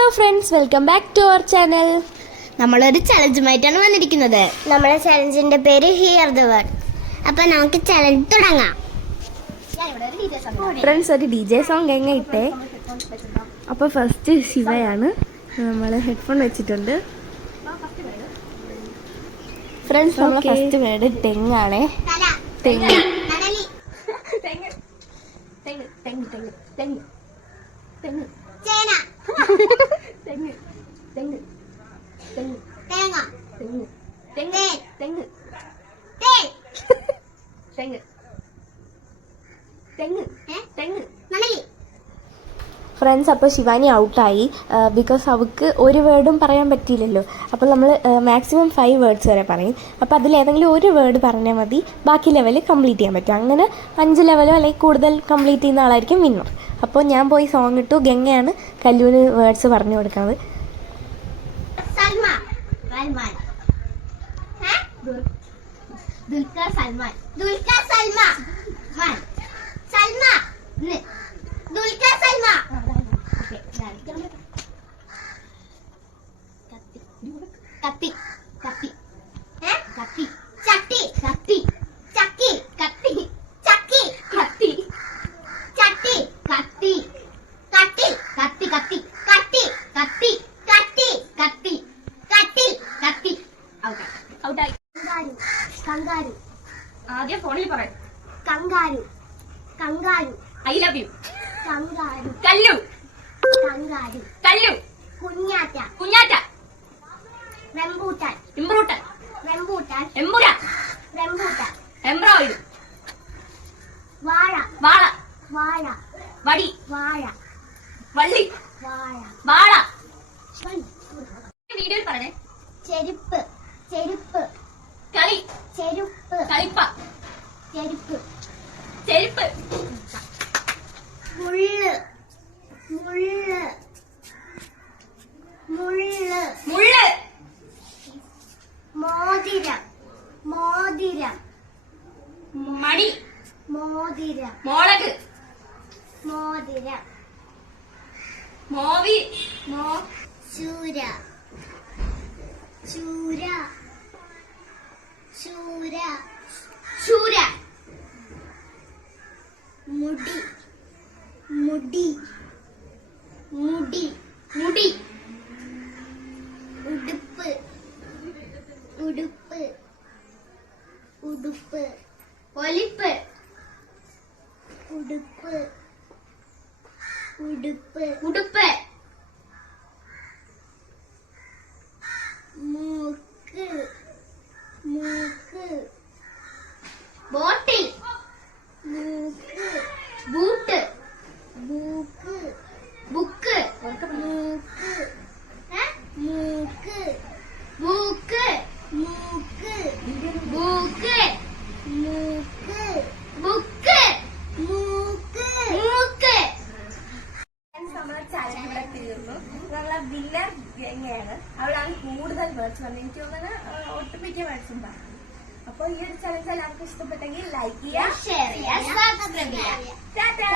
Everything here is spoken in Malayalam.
Hello friends, welcome back to our channel. നമ്മളൊരു ചലഞ്ചുമായിട്ടാണ് വന്നിരിക്കുന്നത്. നമ്മുടെ ചലഞ്ചിന്റെ പേര് ഹിയർ ദ വേർഡ്. അപ്പൊ നമുക്ക് ചലഞ്ച് തുടങ്ങാം. ഫ്രണ്ട്സ്, ഒരു DJ സോങ് എങ്ങനെ ഇട്ടേ. അപ്പോൾ ഫസ്റ്റ് ശിവയാണ്. നമ്മൾ ഹെഡ്ഫോൺ വെച്ചിട്ടുണ്ട്. ഫ്രണ്ട്സ്, നമ്മൾ ഫസ്റ്റ് വേർഡ് തെങ്ങാണേ. തെങ്ങ് തെങ്ങ് തെങ്ങ് തെങ്ങ് തെങ്ങ് തെങ്ങ് ചേന തെങ്ങ് തെങ്ങ് തെങ്ങ് തേങ്ങ തെങ്ങ് തെങ്ങ് തെങ്ങ് തെങ്ങ് തെങ്ങ് തെങ്ങ് മണലി. ഫ്രണ്ട്സ്, അപ്പോൾ ശിവാനി ഔട്ടായി. ബിക്കോസ് അവൾക്ക് ഒരു വേർഡും പറയാൻ പറ്റിയില്ലല്ലോ. അപ്പോൾ നമ്മൾ മാക്സിമം 5 വേർഡ്സ് വരെ പറയും. അപ്പോൾ അതിലേതെങ്കിലും ഒരു വേർഡ് പറഞ്ഞാൽ മതി, ബാക്കി ലെവൽ കംപ്ലീറ്റ് ചെയ്യാൻ പറ്റും. അങ്ങനെ 5 ലെവലോ അല്ലെങ്കിൽ കൂടുതൽ കംപ്ലീറ്റ് ചെയ്യുന്ന ആളായിരിക്കും വിന്നർ. അപ്പോൾ ഞാൻ പോയി സോങ് ഇട്ടു. ഗംഗയാണ് കല്ലൂന് വേർഡ്സ് പറഞ്ഞു കൊടുക്കുന്നത്. കത്തി കത്തി കത്തി ചട്ടി കത്തി ചക്കി കത്തി ചക്കി കത്തി ചട്ടി കത്തി കട്ടി കത്തി കത്തി കട്ടി കത്തി കട്ടി കത്തി കട്ടി കത്തി. ഔട്ടായി. കങ്കാരു. ആദ്യം ഫോണിൽ പറയാം. Kangaroo kangaroo. I love you. Kangaroo. കല്ലു. കങ്കാരു. കല്ലു. കുഞ്ഞാറ്റ. കുഞ്ഞാറ്റ. റംബൂട്ടാൻ. ഇമ്പ്രൂട്ടൻ. റംബൂട്ടാൻ. എമ്പുരാൻ. റംബൂട്ടാൻ. എംബ്രോയിഡ്. വാഴ. വാള. വാഴ. വടി. വാഴ. വള്ളി. വാഴ. വാള. വീഡിയോയിൽ പറഞ്ഞേ. ചെരുപ്പ്. ചെരുപ്പ്. കളി. ചെരുപ്പ്. കളിപ്പ. ചെരുപ്പ്. ചെരുപ്പ്. മുള്ള്. മുള്ള്. മുള്ള്. മുള്ള്. മോതിരം. മോതിരം. മണി. മോതിരം. മുളക്. മോതിരം. മോവി. ചൂര. ചൂര. ചൂര. ചൂര. മുടി. മുടി. മുടി. മുടി. ഉടുപ്പ്. ഉടുപ്പ്. ഉടുപ്പ്. ഒലിപ്പ്. ഉടുപ്പ്. ഉടുപ്പ്. ഉടുപ്പ്. മൂക്ക്. മൂക്ക്. ബോട്ടിൽ. മൂക്ക്. ബൂട്ട്. ബൂക്ക്. ബുക്ക്. മൂക്ക്. മൂക്ക്. ബൂക്ക്. മൂക്ക്. ബൂക്ക്. മൂക്ക്. ബുക്ക്. മൂക്ക്. മൂക്ക്. നമ്മളെ ചലഞ്ച് ഇവിടെ തീർന്നു. നമ്മളെ വിന്നർ ഗംഗയാണ്. അവളാണ് കൂടുതൽ വേർഡ്സ് പറഞ്ഞത്. എനിക്ക് തോന്നുന്നത് ഒട്ടുമിക്ക വേർഡ്സും പറഞ്ഞു. അപ്പോൾ ഈ ഒരു ചലഞ്ച് എല്ലാവർക്കും ഇഷ്ടപ്പെട്ടെങ്കിൽ ലൈക്ക് ചെയ്യുക, ഷെയർ ചെയ്യുക, സബ്സ്ക്രൈബ് ചെയ്യുക. ടാറ്റാ.